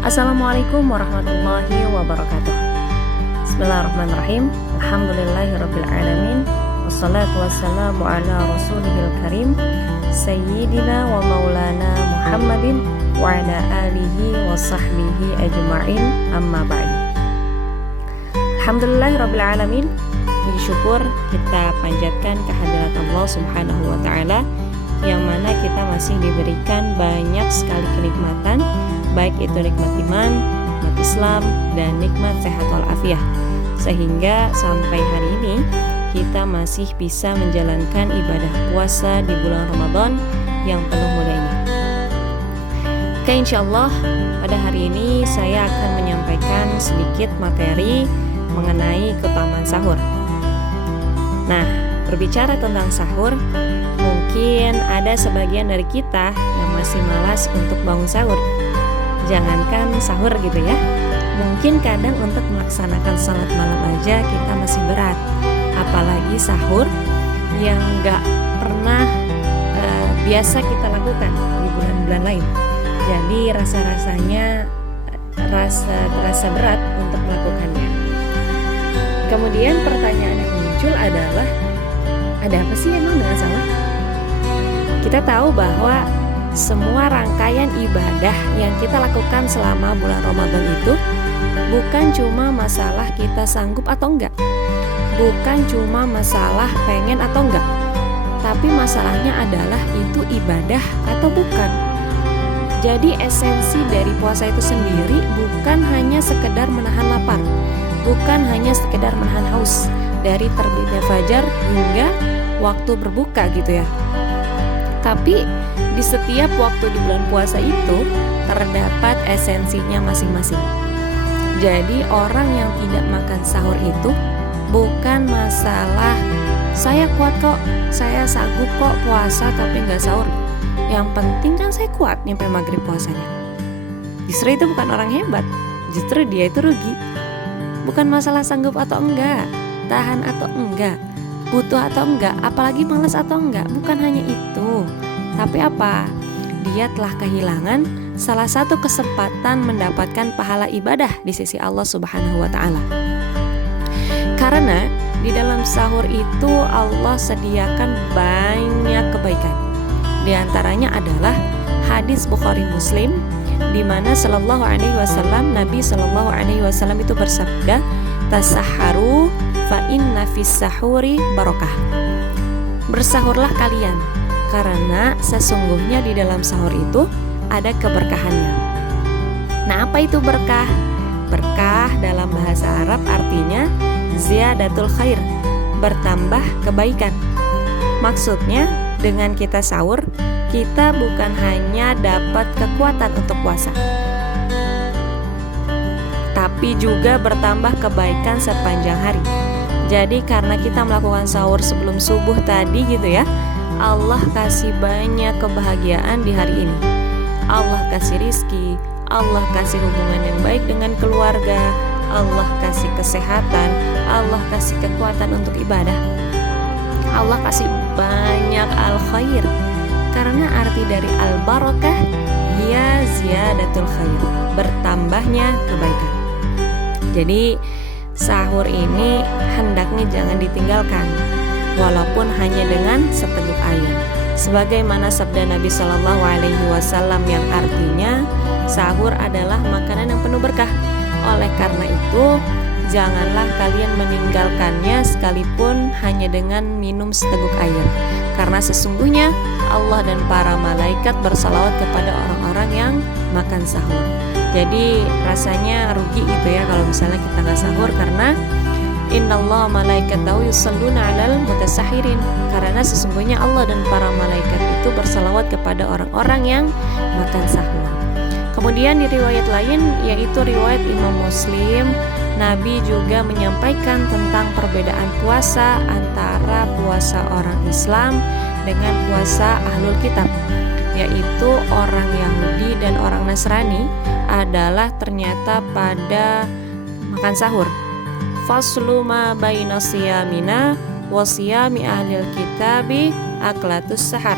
Assalamualaikum warahmatullahi wabarakatuh. Bismillahirrahmanirrahim. Alhamdulillahirrabbilalamin. Wassalatu wassalamu ala rasulihil karim Sayyidina wa maulana Muhammadin wa ala alihi wa sahbihi ajma'in, amma ba'du. Alhamdulillahirrabbilalamin. Puji syukur kita panjatkan kehadirat Allah subhanahu wa ta'ala, yang mana kita masih diberikan banyak sekali kenikmatan, baik itu nikmat iman, nikmat Islam, dan nikmat sehat walafiat, sehingga sampai hari ini kita masih bisa menjalankan ibadah puasa di bulan Ramadan yang penuh mulia ini. Oke, insyaallah pada hari ini saya akan menyampaikan sedikit materi mengenai keutamaan sahur. Nah, berbicara tentang sahur, mungkin ada sebagian dari kita yang masih malas untuk bangun sahur. Jangankan sahur gitu ya, mungkin kadang untuk melaksanakan salat malam aja kita masih berat, apalagi sahur yang gak pernah biasa kita lakukan di bulan-bulan lain. Jadi rasa-rasanya terasa berat untuk melakukannya. Kemudian pertanyaan yang muncul adalah, ada apa sih emang dengan sahur? Kita tahu bahwa semua rangkaian ibadah yang kita lakukan selama bulan Ramadan itu bukan cuma masalah kita sanggup atau enggak, bukan cuma masalah pengen atau enggak, tapi masalahnya adalah itu ibadah atau bukan. Jadi esensi dari puasa itu sendiri bukan hanya sekedar menahan lapar, bukan hanya sekedar menahan haus dari terbitnya fajar hingga waktu berbuka gitu ya. Tapi di setiap waktu di bulan puasa itu terdapat esensinya masing-masing. Jadi orang yang tidak makan sahur itu bukan masalah saya kuat kok, saya sanggup kok puasa tapi nggak sahur, yang penting kan saya kuat nyampe maghrib puasanya. Justru itu bukan orang hebat, justru dia itu rugi. Bukan masalah sanggup atau enggak, tahan atau enggak, butuh atau enggak, apalagi malas atau enggak, bukan hanya itu. Tapi apa? Dia telah kehilangan salah satu kesempatan mendapatkan pahala ibadah di sisi Allah Subhanahu wa taala. Karena di dalam sahur itu Allah sediakan banyak kebaikan. Di antaranya adalah hadis Bukhari Muslim, di mana Nabi sallallahu alaihi wasallam itu bersabda, "Tasahharu fa inna fis sahuri barakah." Bersahurlah kalian, karena sesungguhnya di dalam sahur itu ada keberkahannya. Nah, apa itu berkah? Berkah dalam bahasa Arab artinya ziyadatul khair, bertambah kebaikan. Maksudnya dengan kita sahur, kita bukan hanya dapat kekuatan untuk puasa, tapi juga bertambah kebaikan sepanjang hari. Jadi karena kita melakukan sahur sebelum subuh tadi gitu ya, Allah kasih banyak kebahagiaan di hari ini. Allah kasih rizki, Allah kasih hubungan yang baik dengan keluarga, Allah kasih kesehatan, Allah kasih kekuatan untuk ibadah, Allah kasih banyak al-khair. Karena arti dari al-barakah ya ziyadatul khair, bertambahnya kebaikan. Jadi sahur ini hendaknya jangan ditinggalkan, walaupun hanya dengan seteguk air. Sebagaimana sabda Nabi Shallallahu Alaihi Wasallam yang artinya sahur adalah makanan yang penuh berkah. Oleh karena itu, janganlah kalian meninggalkannya sekalipun hanya dengan minum seteguk air. Karena sesungguhnya Allah dan para malaikat bersalawat kepada orang-orang yang makan sahur. Jadi rasanya rugi gitu ya kalau misalnya kita nggak sahur, karena Innallaha malaikatahu yusholluna 'alal mutasahhirin. Karena sesungguhnya Allah dan para malaikat itu bersalawat kepada orang-orang yang makan sahur. Kemudian di riwayat lain, yaitu riwayat Imam Muslim, Nabi juga menyampaikan tentang perbedaan puasa antara puasa orang Islam dengan puasa Ahlul Kitab, yaitu orang Yahudi dan orang Nasrani adalah ternyata pada makan sahur. Faslu ma baina siyamina wa siyami ahlil kitabi aklatus sahar.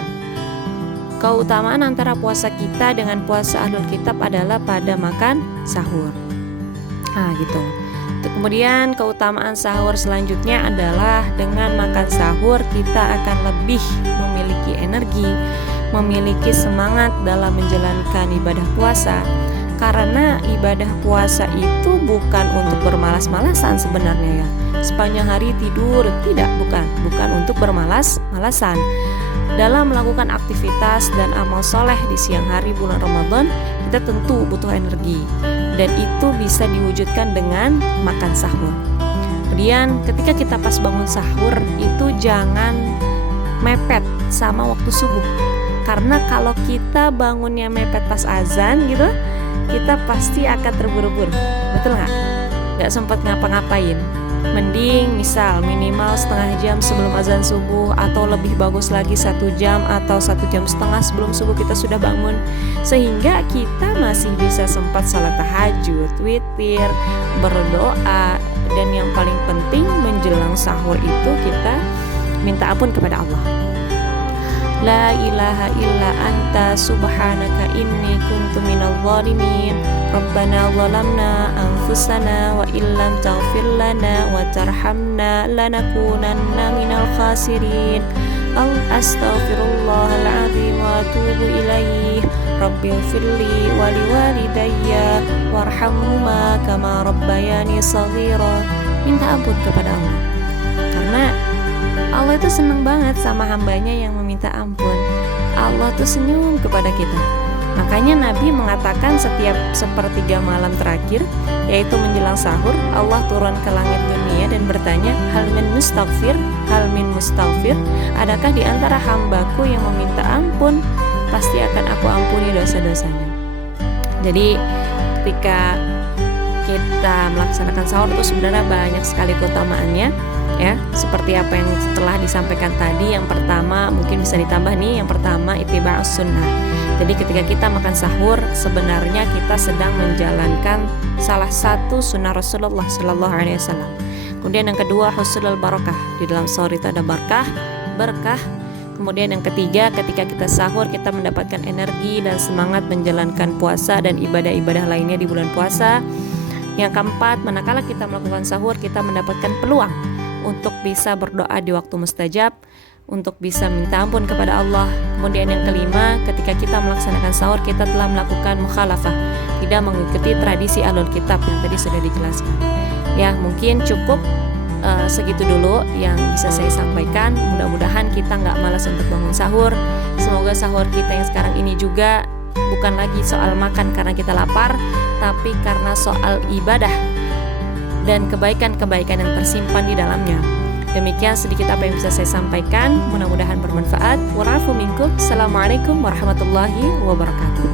keutamaan antara puasa kita dengan puasa ahlul kitab adalah pada makan sahur. Nah gitu. Kemudian keutamaan sahur selanjutnya adalah dengan makan sahur kita akan lebih memiliki energi, memiliki semangat dalam menjalankan ibadah puasa. Karena ibadah puasa itu bukan untuk bermalas-malasan sebenarnya ya. Sepanjang hari tidur, bukan untuk bermalas-malasan. Dalam melakukan aktivitas dan amal soleh di siang hari bulan Ramadan, kita tentu butuh energi. Dan itu bisa diwujudkan dengan makan sahur. Kemudian ketika kita pas bangun sahur, itu jangan mepet sama waktu subuh. Karena kalau kita bangunnya mepet pas azan gitu, kita pasti akan terburu-buru. Betul nggak? Nggak sempat ngapa-ngapain. Mending misal minimal setengah jam sebelum azan subuh, atau lebih bagus lagi 1 jam atau 1 jam setengah sebelum subuh kita sudah bangun, sehingga kita masih bisa sempat salat tahajud, witir, berdoa, dan yang paling penting menjelang sahur itu kita minta ampun kepada Allah. La ilaha illa anta subhanaka inni kuntu minal zalimin. Rabbana zalamna anfusana wa illam taghfir lana wa tarhamna lanakunanna minal khasirin. Astaghfirullahal azim wa atubu ilaih. Rabbighfirli wa liwalidayya warhamhuma kama rabbayani shaghira. Minta ampun kepada Allah. Karena Allah itu senang banget sama hambanya yang meminta ampun. Allah tuh senyum kepada kita. Makanya Nabi mengatakan setiap sepertiga malam terakhir, yaitu menjelang sahur, Allah turun ke langit dunia dan bertanya, hal min mustaghfir, adakah di antara hambaku yang meminta ampun? Pasti akan aku ampuni dosa-dosanya. Jadi ketika kita melaksanakan sahur itu sebenarnya banyak sekali keutamaannya. Ya, seperti apa yang telah disampaikan tadi. Yang pertama mungkin bisa ditambah nih. Yang pertama ittiba'us sunnah. Jadi ketika kita makan sahur, sebenarnya kita sedang menjalankan salah satu sunnah Rasulullah Sallallahu Alaihi Wasallam. Kemudian yang kedua husnul barakah. Di dalam sahur itu ada berkah. Kemudian yang ketiga, ketika kita sahur kita mendapatkan energi dan semangat menjalankan puasa dan ibadah-ibadah lainnya di bulan puasa. Yang keempat, manakala kita melakukan sahur kita mendapatkan peluang untuk bisa berdoa di waktu mustajab, untuk bisa minta ampun kepada Allah. Kemudian yang kelima, ketika kita melaksanakan sahur kita telah melakukan mukhalafah, tidak mengikuti tradisi ahlul kitab yang tadi sudah dijelaskan. Ya, mungkin cukup segitu dulu yang bisa saya sampaikan. Mudah-mudahan kita nggak malas untuk bangun sahur. Semoga sahur kita yang sekarang ini juga bukan lagi soal makan karena kita lapar, tapi karena soal ibadah dan kebaikan-kebaikan yang tersimpan di dalamnya. Demikian sedikit apa yang bisa saya sampaikan. Mudah-mudahan bermanfaat. Wa'afu minkum. Assalamualaikum warahmatullahi wabarakatuh.